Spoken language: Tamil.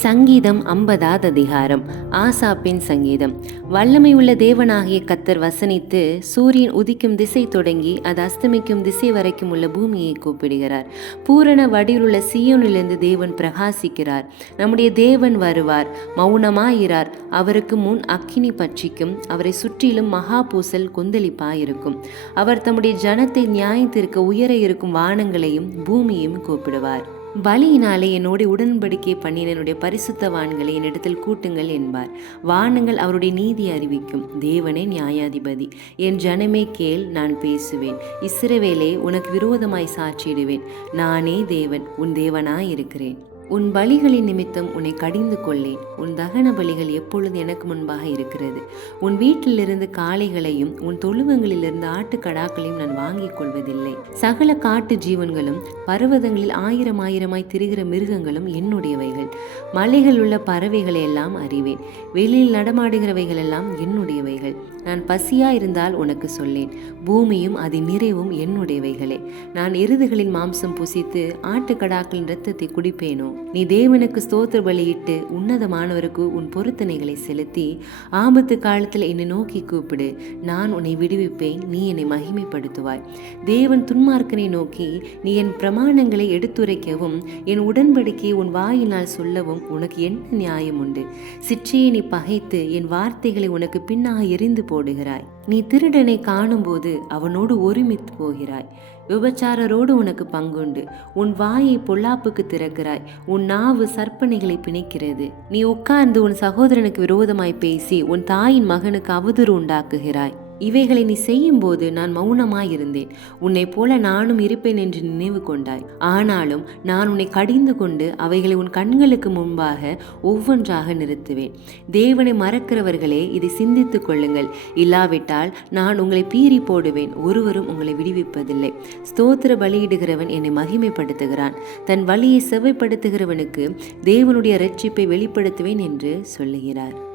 சங்கீதம் ஐம்பதாவது அதிகாரம் ஆசாப்பின் சங்கீதம். வல்லமை உள்ள தேவனாகிய கத்தர் வசனித்து சூரியன் உதிக்கும் திசை தொடங்கி அது அஸ்தமிக்கும் திசை வரைக்கும் உள்ள பூமியை கூப்பிடுகிறார். பூரண வடிவிலுள்ள சீயோனிலிருந்து தேவன் பிரகாசிக்கிறார். நம்முடைய தேவன் வருவார் மௌனமாயிரார். அவருக்கு முன் அக்கினி பட்சிக்கும் அவரை சுற்றிலும் மகா பூசல் கொந்தளிப்பாயிருக்கும். அவர் தம்முடைய ஜனத்தை நியாயத்திற்கு உயர இருக்கும் வானங்களையும் பூமியையும் கூப்பிடுவார். பலியினாலே என்னோட உடன்படிக்கை பண்ணின என்னுடைய பரிசுத்தவான்களை என்னிடத்தில் கூட்டுங்கள் என்பார். வானங்கள் அவருடைய நீதி அறிவிக்கும். தேவனே நியாயாதிபதி. என் ஜனமே கேள் நான் பேசுவேன். இஸ்ரவேலே உனக்கு விரோதமாய் சாட்சியிடுவேன். நானே தேவன் உன் தேவனாய் இருக்கிறேன் உன் பலிகளின் நிமித்தம் உன்னை கடிந்து கொள்ளேன். உன் தகன பலிகள் எப்பொழுது எனக்கு முன்பாக இருக்கிறது? உன் வீட்டிலிருந்து காளைகளையும் உன் தொழுவங்களிலிருந்து ஆட்டுக்கடாக்களையும் நான் வாங்கிக் கொள்வதில்லை. சகல காட்டு ஜீவன்களும் பர்வதங்களில் ஆயிரம் ஆயிரமாய் திரிகிற மிருகங்களும் என்னுடையவைகள். மலைகள் உள்ள பறவைகளை எல்லாம் அறிவேன். வெளியில் நடமாடுகிறவைகள் எல்லாம் என்னுடையவைகள். நான் பசியா இருந்தால் உனக்கு சொல்லேன். பூமியும் அதன் நிறைவும் என்னுடையவைகளே. நான் எருதுகளின் மாம்சம் புசித்து ஆட்டுக்கடாக்களின் இரத்தத்தை குடிப்பேனோ? நீ தேவனுக்கு ஸ்தோத்திர பலியிட்டு உன்னதமானவருக்கு உன் பொருத்தனைகளை செலுத்தி ஆபத்து காலத்தில் என்னை நோக்கி கூப்பிடு. நான் உன்னை விடுவிப்பேன். நீ என்னை மகிமைப்படுத்துவாய். தேவன் துன்மார்க்கனை நோக்கி நீ என் பிரமாணங்களை எடுத்துரைக்கவும் என் உடன்படிக்கையை உன் வாயினால் சொல்லவும் உனக்கு என்ன நியாயம் உண்டு? சிற்றையை நீ பகைத்து என் வார்த்தைகளை உனக்கு பின்னாக எரிந்து போடுகிறாய். நீ திருடனை காணும்போது அவனோடு ஒருமித்து போகிறாய். விபச்சாரரோடு உனக்கு பங்குண்டு. உன் வாயை பொல்லாப்புக்கு திறக்கிறாய். உன் நாவு சர்ப்பணிகளை பிணைக்கிறது. நீ உட்கார்ந்து உன் சகோதரனுக்கு விரோதமாய் பேசி உன் தாயின் மகனுக்கு அவதூறு உண்டாக்குகிறாய். இவைகளை நீ செய்யும்போது நான் மௌனமாயிருந்தேன். உன்னை போல நானும் இருப்பேன் என்று நினைவு கொண்டாய். ஆனாலும் நான் உன்னை கடிந்து கொண்டு அவைகளை உன் கண்களுக்கு முன்பாக ஒவ்வொன்றாக நிறுத்துவேன். தேவனை மறக்கிறவர்களே இதை சிந்தித்துக் கொள்ளுங்கள். இல்லாவிட்டால் நான் உங்களை பீறி போடுவேன். ஒருவரும் உங்களை விடுவிப்பதில்லை. ஸ்தோத்திர பலியிடுகிறவன் என்னை மகிமைப்படுத்துகிறான். தன் வழியை செவ்வைப்படுத்துகிறவனுக்கு தேவனுடைய ரட்சிப்பை வெளிப்படுத்துவேன் என்று சொல்லுகிறார்.